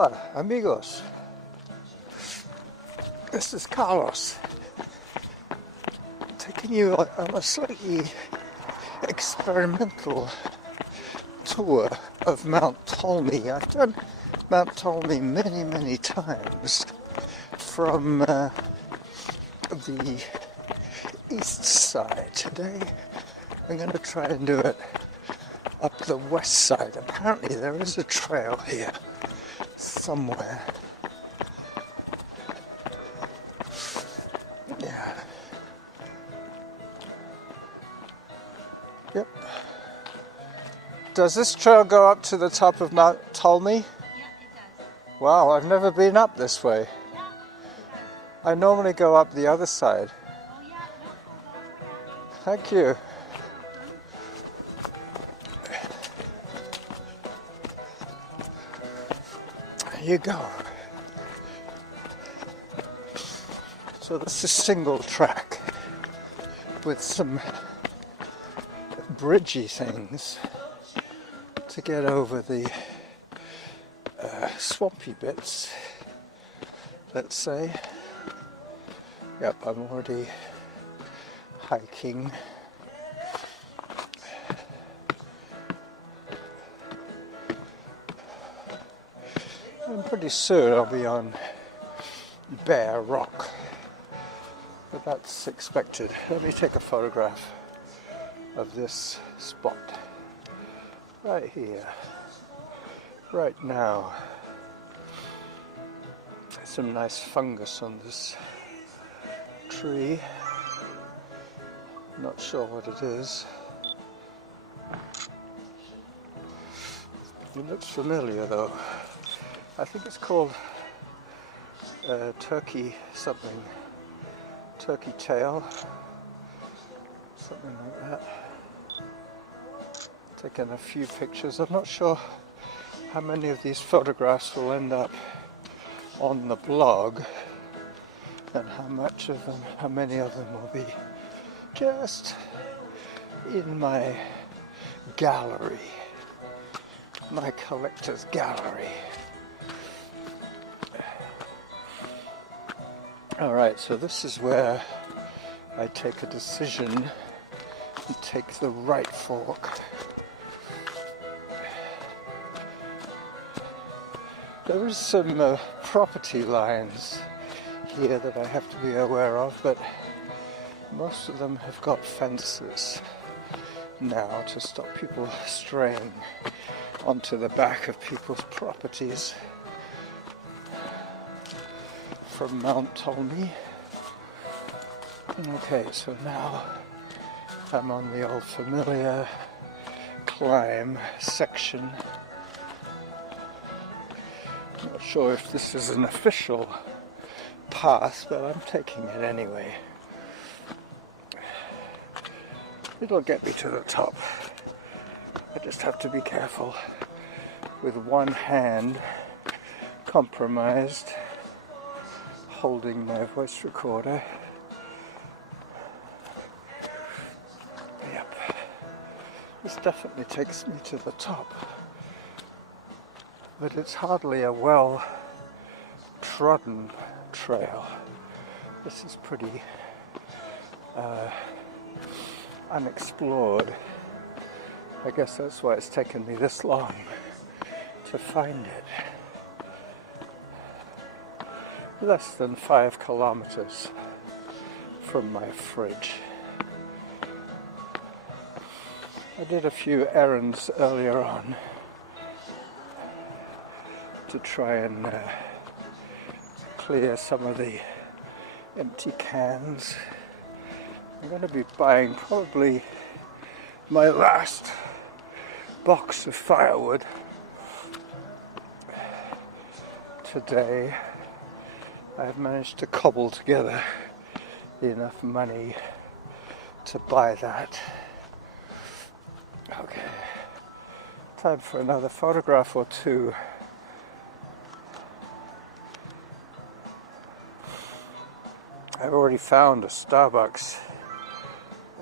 Hola, amigos. This is Carlos, taking you on a slightly experimental tour of Mount Tolmie. I've done Mount Tolmie many times from the east side. Today I'm going to try and do it up the west side. Apparently there is a trail here somewhere. Yeah. Yep. Does this trail go up to the top of Mount Tolmie? Yeah, it does. Wow, I've never been up this way. Yeah, it does. I normally go up the other side. Oh yeah, no, go around. Thank you. There you go. So this is single track with some bridgey things to get over the swampy bits, let's say. Yep, I'm already hiking. And pretty soon I'll be on bare rock, but that's expected. Let me take a photograph of this spot right here, right now. There's some nice fungus on this tree. Not sure what it is. It looks familiar though. I think it's called turkey something. Turkey tail. Something like that. Taken a few pictures. I'm not sure how many of these photographs will end up on the blog and how many of them will be just in my gallery, my collector's gallery. Alright, so this is where I take a decision and take the right fork. There is some property lines here that I have to be aware of, but most of them have got fences now to stop people straying onto the back of people's properties from Mount Tolmie. Okay, so now I'm on the old familiar climb section. Not sure if this is an official path, but I'm taking it anyway. It'll get me to the top. I just have to be careful with one hand compromised, holding my voice recorder. Yep. This definitely takes me to the top. But it's hardly a well-trodden trail. This is pretty unexplored. I guess that's why it's taken me this long to find it. Less than 5 kilometres from my fridge. I did a few errands earlier on to try and clear some of the empty cans. I'm going to be buying probably my last box of firewood today. I've managed to cobble together enough money to buy that. Okay, time for another photograph or two. I've already found a Starbucks,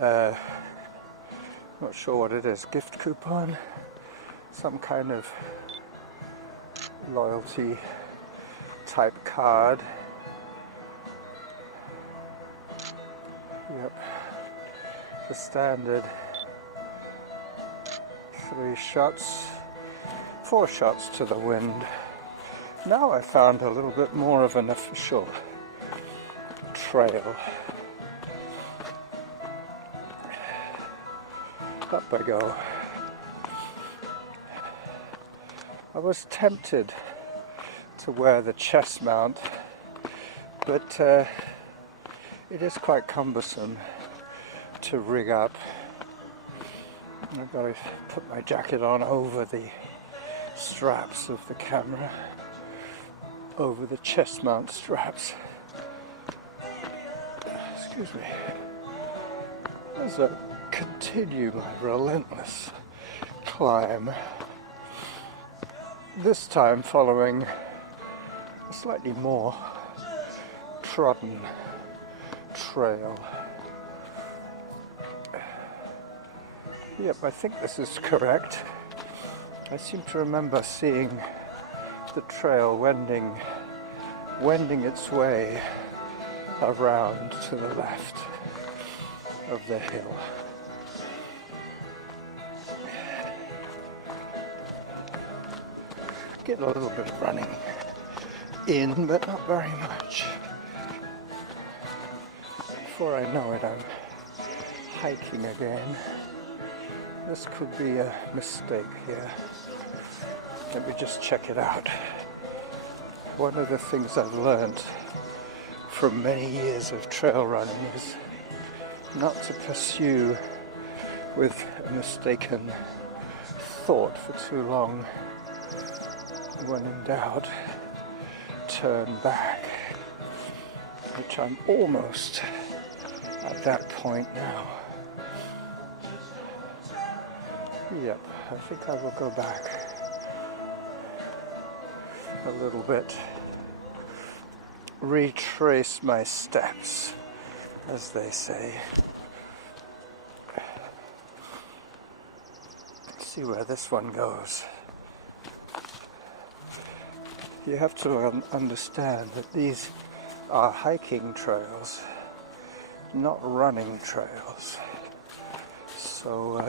not sure what it is, gift coupon, some kind of loyalty type card. Yep, the standard 4 shots to the wind. Now I found a little bit more of an official trail. Up I go. I was tempted to wear the chest mount, but it is quite cumbersome to rig up. I've got to put my jacket on over the straps of the camera, over the chest mount straps. Excuse me. As I continue my relentless climb, this time following a slightly more trodden trail. Yep, I think this is correct. I seem to remember seeing the trail wending its way around to the left of the hill. Get a little bit of running in, but not very much. Before I know it, I'm hiking again. This could be a mistake here. Let me just check it out. One of the things I've learned from many years of trail running is not to pursue with a mistaken thought for too long. When in doubt, turn back, which I'm almost at that point now. Yep, I think I will go back a little bit, retrace my steps, as they say. See where this one goes. You have to understand that these are hiking trails, not running trails. So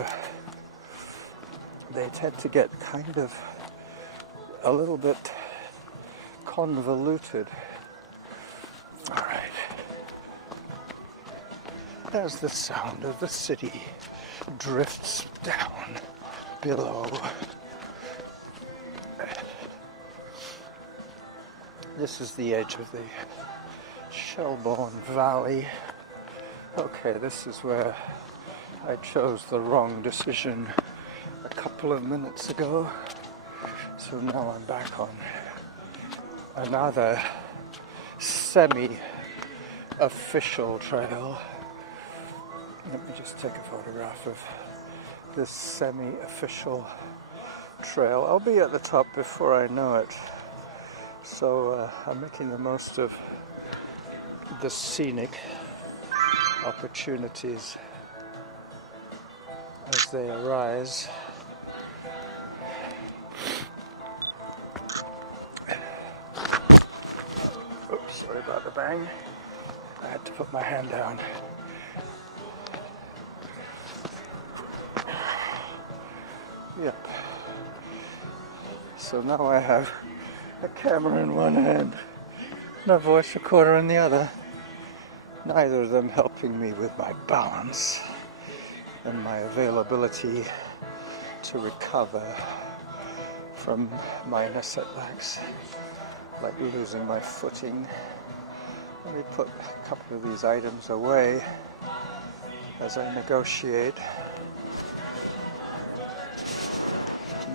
they tend to get kind of a little bit convoluted. All right. As the sound of the city drifts down below. This is the edge of the Shelbourne Valley. Okay, this is where I chose the wrong decision a couple of minutes ago. So now I'm back on another semi-official trail. Let me just take a photograph of this semi-official trail. I'll be at the top before I know it. So I'm making the most of the scenic opportunities as they arise. Oops, sorry about the bang. I had to put my hand down. Yep. So now I have a camera in one hand and a voice recorder in the other. Neither of them helping me with my balance and my availability to recover from minor setbacks, like losing my footing. Let me put a couple of these items away as I negotiate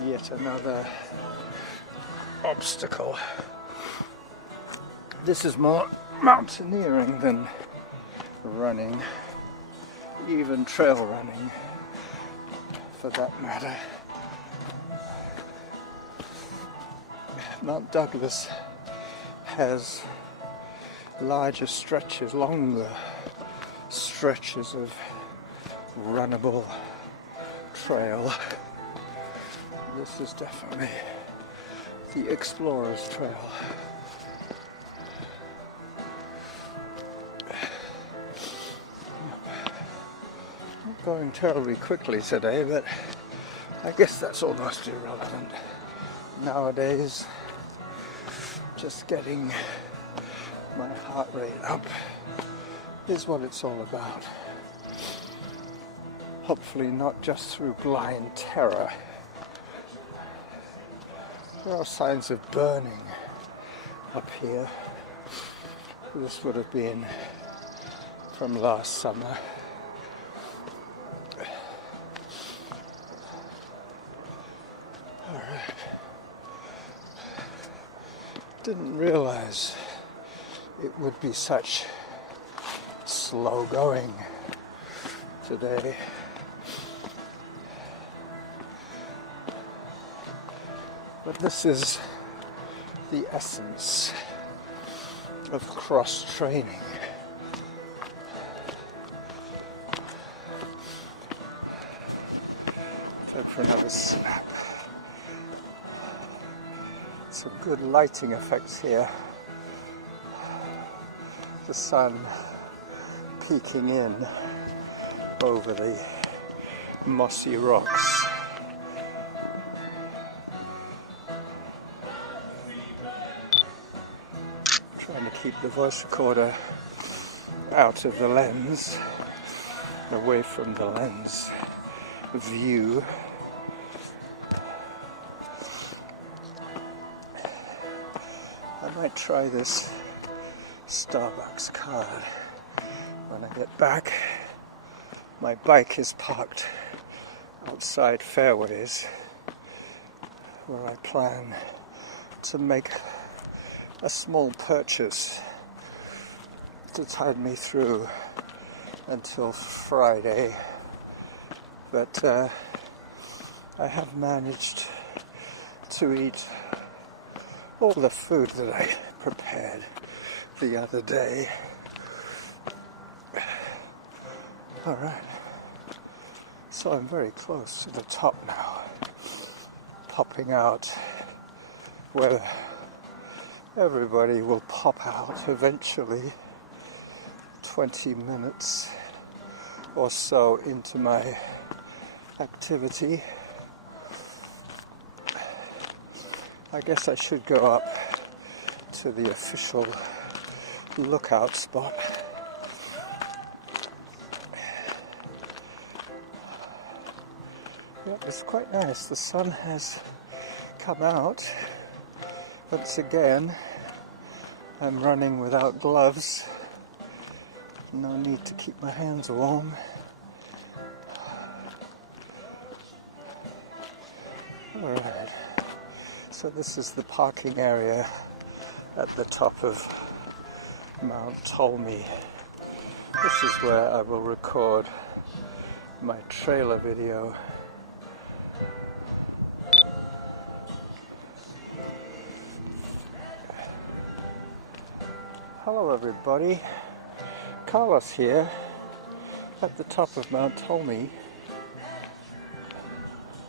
yet another obstacle. This is more mountaineering than running, even trail running for that matter. Mount Douglas has longer stretches of runnable trail. This is definitely the Explorer's Trail. Not going terribly quickly today, but I guess that's almost irrelevant. Nowadays, just getting my heart rate up is what it's all about. Hopefully not just through blind terror. There are signs of burning up here. This would have been from last summer. Alright. Didn't realize it would be such slow going today. But this is the essence of cross-training. Time for another snap. Some good lighting effects here. The sun peeking in over the mossy rocks. Trying to keep the voice recorder out of the lens, away from the lens view. I might try this Starbucks card when I get back. My bike is parked outside Fairways, where I plan to make a small purchase to tide me through until Friday. But I have managed to eat all the food that I prepared the other day. Alright, so I'm very close to the top now, popping out where everybody will pop out eventually, 20 minutes or so into my activity. I guess I should go up to the official lookout spot. Yeah, it's quite nice. The sun has come out. Once again, I'm running without gloves. No need to keep my hands warm. Alright, so this is the parking area at the top of Mount Tolmie. This is where I will record my trailer video. Hello everybody, Carlos here at the top of Mount Tolmie,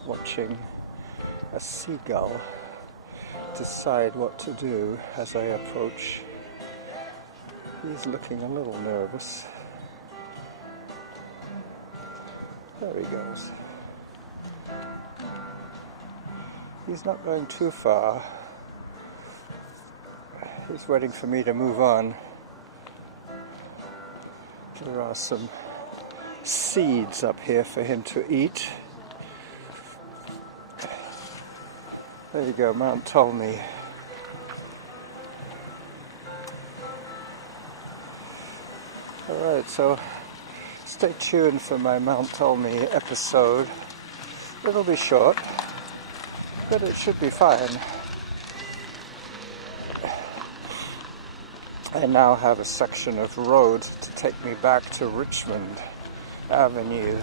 watching a seagull decide what to do as I approach. He's looking a little nervous. There he goes. He's not going too far. He's waiting for me to move on. There are some seeds up here for him to eat. There you go, Mount Tolmie. Alright, so stay tuned for my Mount Tolmie episode. It'll be short, but it should be fine. I now have a section of road to take me back to Richmond Avenue.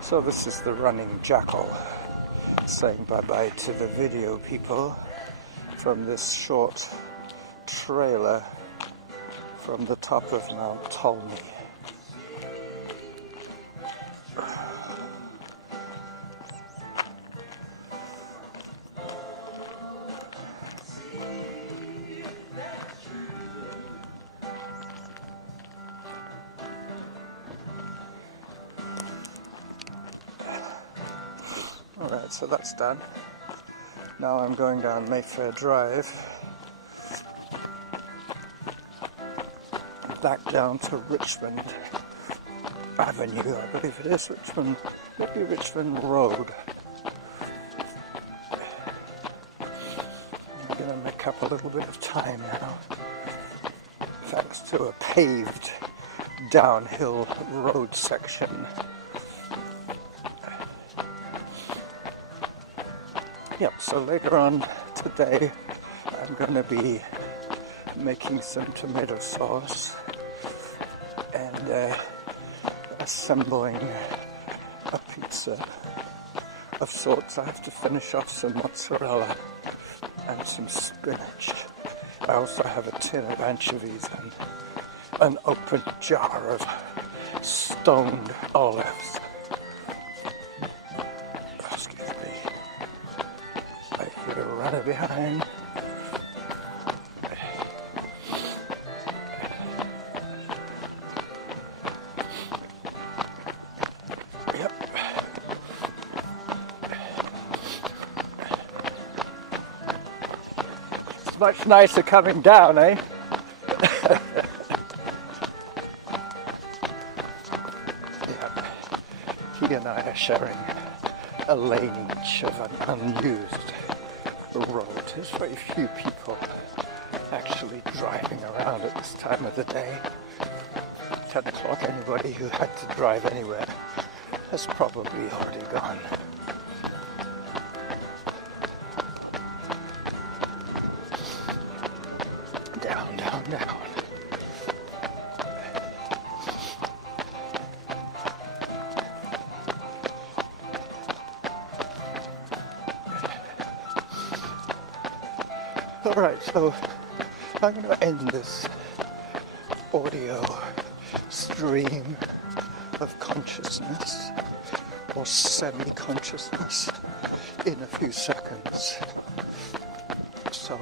So this is the running Jackal, saying bye-bye to the video people from this short trailer from the top of Mount Tolmie. Right, so that's done. Now I'm going down Mayfair Drive, back down to Richmond Avenue, I believe it is, Richmond, maybe Richmond Road. I'm going to make up a little bit of time now, thanks to a paved downhill road section. Yep, so later on today I'm going to be making some tomato sauce and assembling a pizza of sorts. I have to finish off some mozzarella and some spinach. I also have a tin of anchovies and an open jar of stoned olives. Excuse me. I hear a runner behind. Yep. It's much nicer coming down, eh? He and I are sharing a lane each of an unused road. There's very few people actually driving around at this time of the day. 10 o'clock, anybody who had to drive anywhere has probably already gone. Down, down, down. Alright, so I'm going to end this audio stream of consciousness or semi-consciousness in a few seconds. So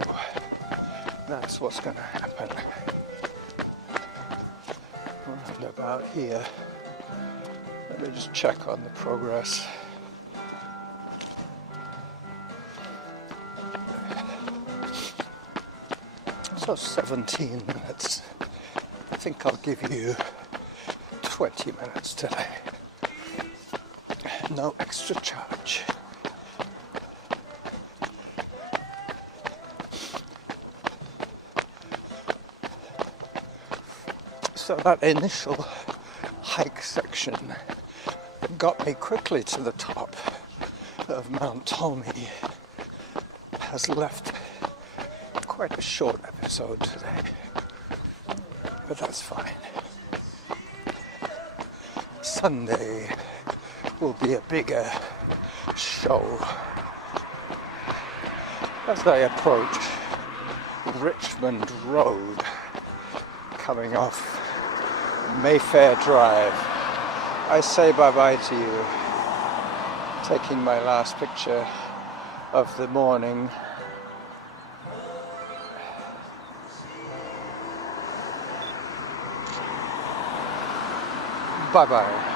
that's what's going to happen around about here. Let me just check on the progress. So 17 minutes. I think I'll give you 20 minutes today. No extra charge. So that initial hike section got me quickly to the top of Mount Tolmie. Has left quite a short episode today, but that's fine. Sunday will be a bigger show as I approach Richmond Road, coming off Mayfair Drive. I say bye-bye to you, taking my last picture of the morning. Bye-bye.